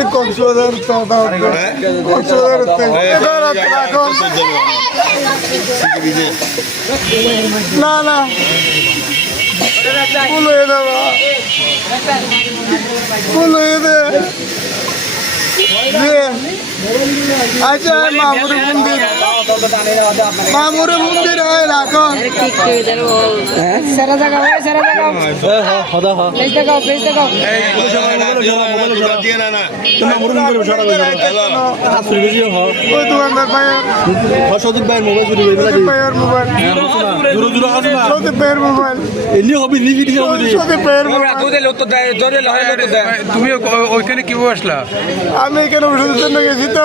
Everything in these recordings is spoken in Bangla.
এই কক্সবাজার কক্সবাজার না না। ফুল হয়ে দেবা ফুল হয়ে দিয়ে আচ্ছা মামুর মন্দির। মামুর মন্দির হয় সারা জায়গা সারা জায়গা। প্লেস দেখাও প্লেস দেখাও। মোবাইল তুমি। ওইখানে কীভাবে আসলা? আমি এখানে ওষুধের জন্য গেছি তো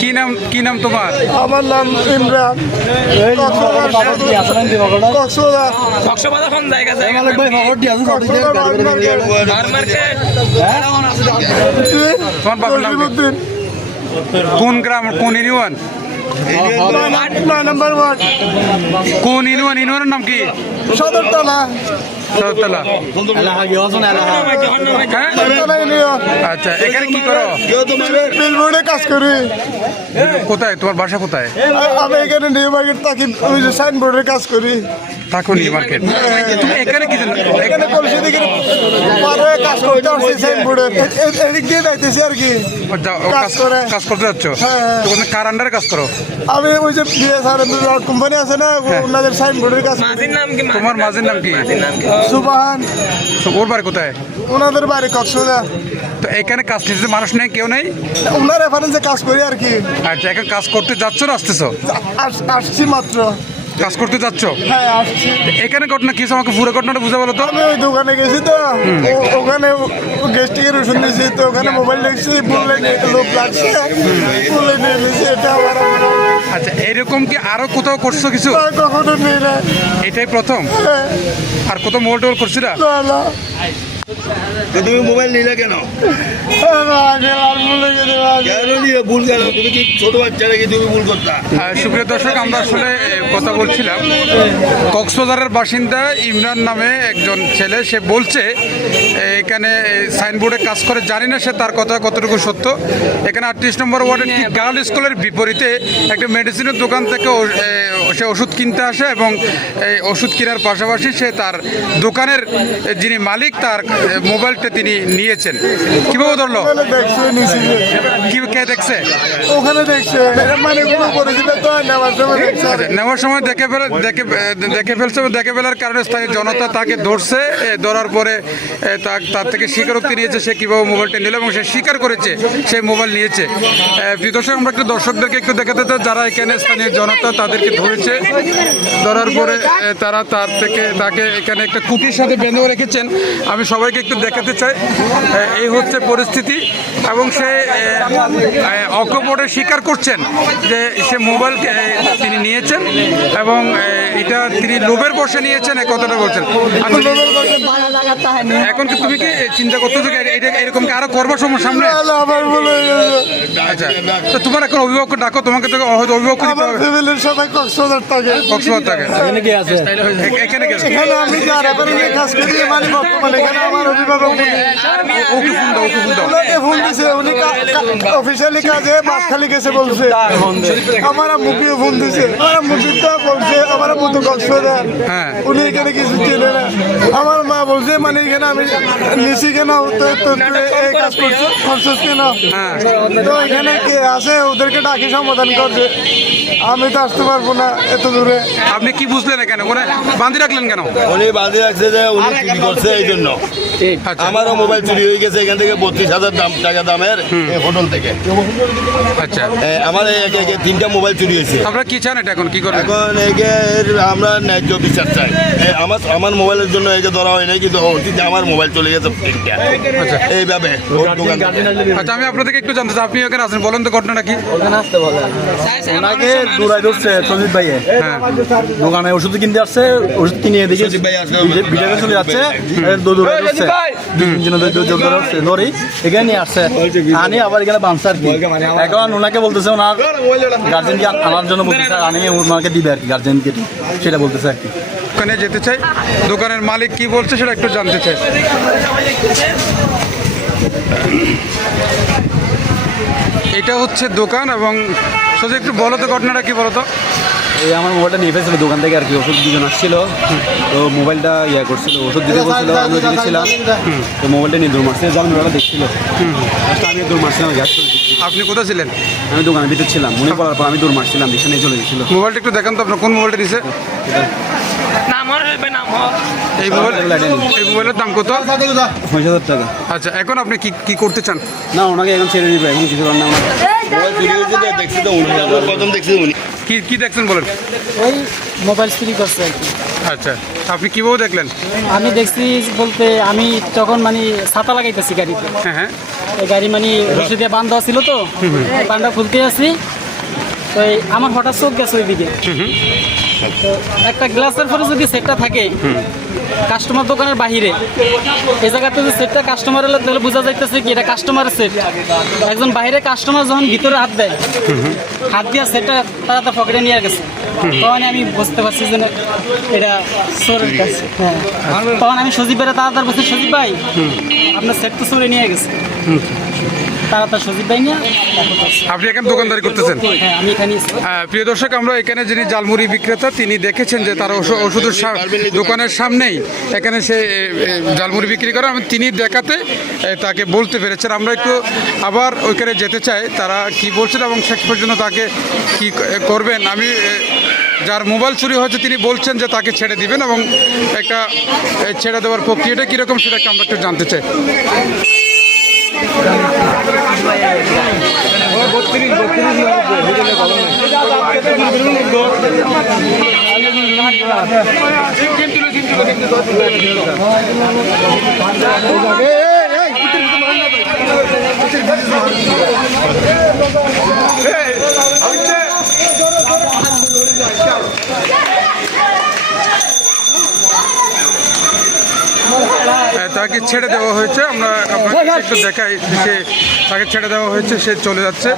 কি নাম কি নাম তোমার আমার নাম ইমরান কোন গ্রাম কোন ইউনিয়ন কোন ইউনিয়ন ইউনিয়নের নাম কি সদরতলা হ্যাঁ? আচ্ছা এখানে কি করো? বিলবোর্ডে কাজ করি। কোথায়? তোমার বাসা কোথায়? আমি এখানে নিউ মার্কেট থাকি ওই কাজ করি। থাকো নি মার্কেট। তুমি এখানে কি এখানে কলসি দিকে পারে কাজ করতে আসছি সাইনবোর্ডে এদিক দিয়ে যাইতেছি আর কি। কাজ কাজ করে। কাজ করতে যাচ্ছ? হ্যাঁ, হ্যাঁ। তো ওখানে কার আন্ডারে কাজ করো? আমি ওই যে বিএসআর কোম্পানি আছে না ওনাদের সাইনবোর্ডের কাজ। তোমার মাঝের নাম কি? সুবাহান। ওর বাড়ি কোথায়? ওনাদের বাড়ি কক্সবাজার। তো এখানে কাজ নিতে মানুষ নেই কেউ নেই? ওনার রেফারেন্সে কাজ করি আর কি। আচ্ছা এখানে কাজ করতে যাচ্ছ না আসতেছো? আসছি মাত্র। কাজ করতে যাচ্ছ? হ্যাঁ আসছি। এখানে ঘটনা কি? আমাকে পুরো ঘটনাটা বুঝে বলো তো। আমি ওই দোকানে গেছি তো। ওখানে গেস্টিকের ওষুধ নিয়েছি তো ওখানে মোবাইল দেখছি বললে লোক লাগছে। বলে নিয়ে নিয়েছি এটা আমার আচ্ছা এরকম কি আরও কোথাও করছ কিছু? আর কখনো নেই এটাই প্রথম? হ্যাঁ, আর কোথাও মোবাইল টোবাইল করছি না। মোবাইল নিলে কেন? তুমি বাচ্চা তুমি ভুল আমরা আসলে কথা বলছিলাম। কক্সবাজারের বাসিন্দা ইমরান নামে একজন ছেলে, সে বলছে এখানে সাইনবোর্ডে কাজ করে। জানি না সে তার কথা কতটুকু সত্য। এখানে আটত্রিশ নম্বর ওয়ার্ডের গার্ল স্কুলের বিপরীতে একটা মেডিসিনের দোকান থেকে সে ওষুধ কিনতে আসে এবং এই ওষুধ কেনার পাশাপাশি সে তার দোকানের যিনি মালিক তার মোবাইলটা তিনি নিয়েছেন। কীভাবে ধরলো? দেখছে কি কে দেখছে? ওখানে দেখছে। মানে নেওয়ার সময় দেখে ফেলে দেখে দেখে ফেলছে দেখে ফেলার কারণে স্থানীয় জনতা তাকে ধরছে। ধরার পরে তার থেকে স্বীকারোক্তি নিয়েছে সে কীভাবে মোবাইলটা নিল এবং সে স্বীকার করেছে সে মোবাইল নিয়েছে। দর্শক আমরা একটু দর্শকদেরকে একটু দেখাতে চাই যারা এখানে স্থানীয় জনতা তাদেরকে ধরেছে ধরার পরে তারা তার থেকে তাকে এখানে একটা কুটির সাথে বেঁধেও রেখেছেন। আমি সবাইকে একটু দেখাতে চাই। এই হচ্ছে পরিস্থিতি এবং সে অকপটে স্বীকার করছেন যে সে মোবাইল তিনি নিয়েছেন এবং এটা তিনি লোভের বসে নিয়েছেন, এ কথাটা বলছেন। এখন কি তুমি কি চিন্তা করতেছো যে এরকম কি আরও করবার সময় সামনে? গেছে আচ্ছা তো তোমার এখন অভিভাবক ডাকো তোমাকে তো হয়তো অভিভাবক দিতে আমার হবে। ফ্যামিলির সবাই কক্সবাজার থাকে। কক্সবাজার থাকে। এখানে কে আছে? এ- এখানে গেছে এখানে আমি যার রেফারেন্সে কাজ করি মানে বর্তমানে এখানে আমার অভিভাবক উনি। ওকে ফোন দাও ওকে ফোন দাও। ওনাকে ফোন দিছে উনি অফিসিয়ালি কাজে মাঠখালি গেছে বলছে। আমার আম্মুকে ফোন দিছে। আমার আম্মুকে বলছে আমার আম্মু কক্সবাজার। হ্যাঁ। উনি এখানে কিছু চেনে না। আমার মা বলছে মানে এখানে আমি নিছি কেন? তো এই কাজ করছিস করছিস কেন? হ্যাঁ। তো এখানে কে আছে? ওদেরকে ডাকি সমাধান করছে। আমি তো আসতে পারব না এত দূরে। আপনি কি বুঝলেন কেন ওখানে বান্ধি রাখলেন কেন? উনি বাঁধি রাখছে যে উনি চুরি করছে এই জন্য আমারও মোবাইল চুরি হয়ে গেছে এখান থেকে বত্রিশ হাজার দাম টাকা দামের হোটেল থেকে। আচ্ছা। আমার একে একে তিনটা মোবাইল চুরি হয়েছে। আপনারা কি চান এটা এখন? কি করবেন এখন একে আমরা ন্যায্য বিচার চাই। আমার আমার মোবাইলের জন্য একে ধরা হয় নাই কিন্তু আমার মোবাইল চলে গেছে তিনটা। এইভাবে। আচ্ছা আমি আপনাদেরকে একটু জানতে চাই আপনি এখানে আছেন বলেন তো ঘটনাটা কি? ওনাকে দৌড়াই ধরছে সঞ্জিত ভাইয়ে। হ্যাঁ। দোকানে ওষুধ কিনতে আসছে ওষুধ কিনে এদিকে ভাই আসলে ভিডিও চলে যাচ্ছে দৌড়াই ধরছে। দুই ধরি এখানে নিয়ে আসছে আনি আবার এখানে বানছে আর কি? এখন ওনাকে বলতেছে ওনার গার্জেনকে আনার জন্য বলতেছে আনি ওনাকে দিবে আর কি গার্জেনকে সেটা বলতেছে আর কি। ওখানে যেতে চাই। দোকানের মালিক কি বলছে সেটা একটু জানতে চাই। এটা হচ্ছে দোকান এবং সোজা একটু বলো তো ঘটনাটা কি বলো তো? এই আমার মোবাইলটা নিয়ে ফেলছিল দোকান থেকে আর কি ওষুধ দুজন আসছিল। তো মোবাইলটা ইয়ে করছিল ওষুধ দিতে বলছিল আমি দিয়েছিলাম। তো মোবাইলটা নিয়ে দৌড় মারছে জাল মোবাইলটা দেখছিল। আমি দৌড় মারছিলাম গ্যাস আপনি কোথায় ছিলেন? আমি দোকানের ভিতরে ছিলাম মনে পড়ার পর আমি দৌড় মারছিলাম নিয়ে চলে গেছিল। মোবাইলটা একটু দেখেন তো আপনার কোন মোবাইলটা দিছে? এই মোবাইলের দাম কত? হাজার টাকা। আচ্ছা এখন আপনি কি কি করতে চান? না ওনাকে এখন ছেড়ে দিবে এখন কিছু করার না দেখছি তো উনি প্রথম দেখছি উনি কি কি দেখছেন বলেন? ওই মোবাইল চুরি করছে আর কি। আচ্ছা আপনি কীভাবে দেখলেন? আমি দেখছি বলতে আমি তখন মানে ছাতা লাগাইতেছি গাড়িতে। হ্যাঁ হ্যাঁ। গাড়ি মানে রশি দিয়ে বান্ধা ছিল তো বান্ধা খুলতে আছি। তো আমার হঠাৎ চোখ গেছে ওইদিকে। তো একটা গ্লাসের পরে যদি সেটটা থাকে কাস্টমার দোকানের বাহিরে এই জায়গাতে যদি সেটটা কাস্টমার এলে তাহলে বোঝা যাইতেছে কি এটা কাস্টমারের সেট। একজন বাইরে কাস্টমার যখন ভিতরে হাত দেয় হাত দিয়া সেটটা তারা তার পকেটে নিয়ে গেছে তখন আমি বুঝতে পারছি যে এটা চোরের কাছে হ্যাঁ। তখন আমি সজীব বেড়ে তাড়াতাড়ি বলছি সজীব ভাই আপনার সেট তো চোরে নিয়ে গেছে। সজীব ভাই তারপর করছে। আপনি এখানে দোকানদারি করতেছেন? হ্যাঁ আমি এখানে প্রিয় দর্শক আমরা এখানে যিনি জালমুড়ি বিক্রেতা তিনি দেখেছেন যে তার ওষ- ওষুধের দোকানের সামনেই এখানে সে জালমুড়ি বিক্রি করে। এবং তিনি দেখাতে তাকে বলতে পেরেছেন। আমরা একটু আবার ওইখানে যেতে চাই তারা কি বলছেন এবং শেষ পর্যন্ত তাকে কি করবেন? আমি যার মোবাইল চুরি হয়েছে তিনি বলছেন যে তাকে ছেড়ে দিবেন এবং একটা ছেড়ে দেওয়ার প্রক্রিয়াটা কীরকম সেটা আমরা একটু জানতে চাই। আহ, তাকে ছেড়ে দেওয়া হয়েছে। আমরা আপনাকে একটু দেখাই যে তাকে ছেড়ে দেওয়া হয়েছে, সে চলে যাচ্ছে।